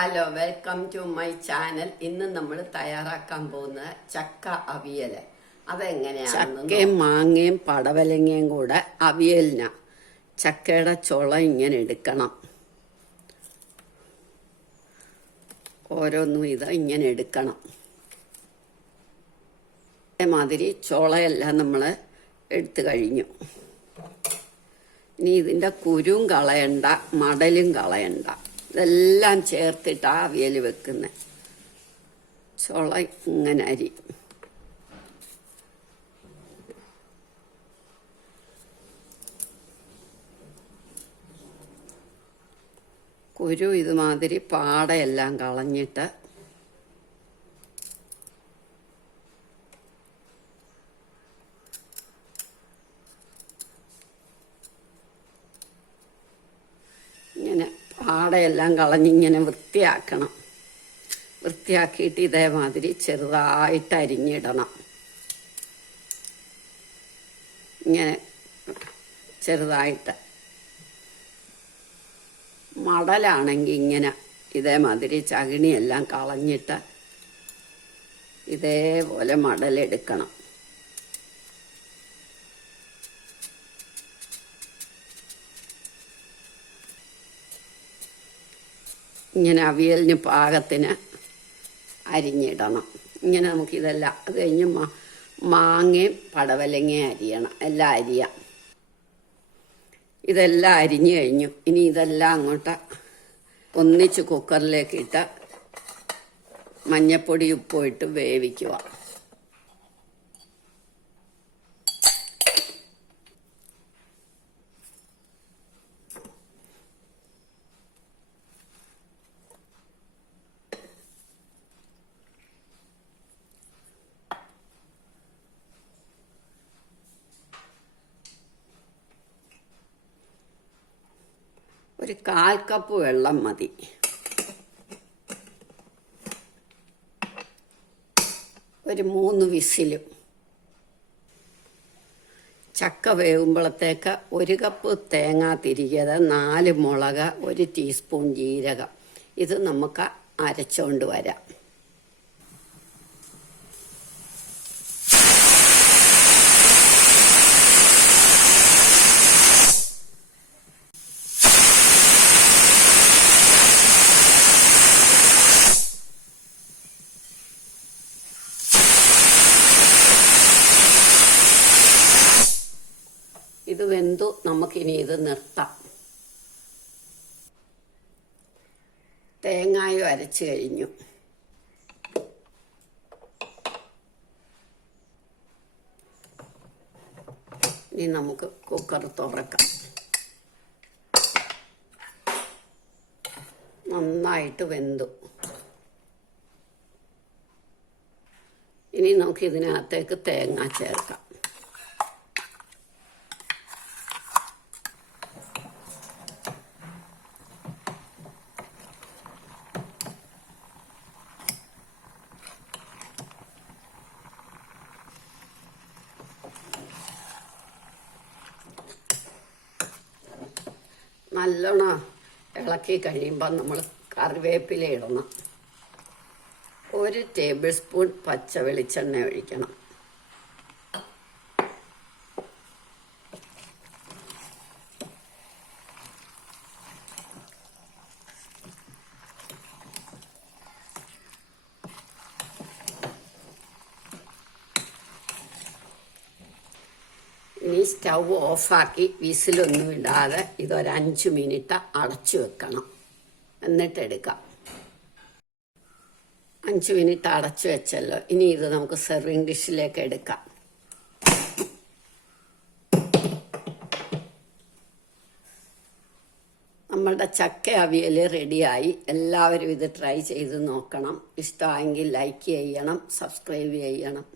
Hello, welcome to my channel. ഇന്ന് നമ്മൾ തയ്യാറാക്കാൻ പോകുന്ന ചക്ക അവിയൽ. അതെങ്ങനെയാണ്? ചക്കയും മാങ്ങയും പടവലങ്ങയും കൂടെ അവിയലിന ചക്കയുടെ ചുള ഇങ്ങനെ എടുക്കണം. ഓരോന്നും ഇങ്ങനെ എടുക്കണം. അതേമാതിരി ചുളയെല്ലാം നമ്മൾ എടുത്തു കഴിഞ്ഞു. ഇനി ഇതിൻ്റെ കുരുവും കളയണ്ട, മടലും കളയണ്ട. ഇതെല്ലാം ചേർത്തിട്ടാണ് അവിയൽ വെക്കുന്നത്. ചുള ഇങ്ങനെ അരി കുരു ഇതുമാതിരി പാടയെല്ലാം കളഞ്ഞിട്ട് ഇങ്ങനെ പാടയെല്ലാം കളഞ്ഞിങ്ങനെ വൃത്തിയാക്കണം. വൃത്തിയാക്കിയിട്ട് ഇതേമാതിരി ചെറുതായിട്ട് അരിഞ്ഞിടണം. ഇങ്ങനെ ചെറുതായിട്ട്. മടലാണെങ്കിൽ ഇങ്ങനെ ഇതേമാതിരി ചകിണിയെല്ലാം കളഞ്ഞിട്ട് ഇതേപോലെ മടലെടുക്കണം. ഇങ്ങനെ അവിയലിന് പാകത്തിന് അരിഞ്ഞിടണം. ഇങ്ങനെ നമുക്കിതെല്ലാം അത് കഴിഞ്ഞ് മാങ്ങയും പടവലങ്ങയും അരിയണം. എല്ലാം അരിയാം. ഇതെല്ലാം അരിഞ്ഞു കഴിഞ്ഞു. ഇനി ഇതെല്ലാം അങ്ങോട്ട് ഒന്നിച്ച് കുക്കറിലേക്ക് ഇട്ട് മഞ്ഞപ്പൊടി ഉപ്പും ഇട്ട് വേവിക്കുക. ഒരു 1/4 കപ്പ് വെള്ളം മതി. ഒരു 3 വിസിലും. ചക്ക വേകുമ്പോഴത്തേക്ക് 1 കപ്പ് തേങ്ങ തിരികത്, 4 മുളക്, 1 ടീസ്പൂൺ ജീരകം. ഇത് നമുക്ക് അരച്ചുകൊണ്ട് വരാം. ഇത് വെന്തു. നമുക്കിനി ഇത് നിർത്താം. തേങ്ങായും അരച്ച് കഴിഞ്ഞു. ഇനി നമുക്ക് കുക്കർ തുറക്കാം. നന്നായിട്ട് വെന്തു. ഇനി നമുക്ക് ഇതിനകത്തേക്ക് തേങ്ങ ചേർക്കാം. നല്ലോണം ഇളക്കി കഴിയുമ്പോൾ നമ്മൾ കറിവേപ്പില ഇടണം. 1 ടേബിൾ സ്പൂൺ പച്ച വെളിച്ചെണ്ണ ഒഴിക്കണം. ഇനി സ്റ്റൗ ഓഫാക്കി വിസിലൊന്നും ഇടാതെ ഇതൊരു 5 മിനിറ്റ് അടച്ചു വെക്കണം. എന്നിട്ടെടുക്കാം. 5 മിനിറ്റ് അടച്ചു വെച്ചല്ലോ. ഇനി ഇത് നമുക്ക് സെർവിങ് ഡിഷിലേക്ക് എടുക്കാം. നമ്മളുടെ ചക്ക അവിയൽ റെഡിയായി. എല്ലാവരും ഇത് ട്രൈ ചെയ്ത് നോക്കണം. ഇഷ്ടമായെങ്കിൽ ലൈക്ക് ചെയ്യണം, സബ്സ്ക്രൈബ് ചെയ്യണം.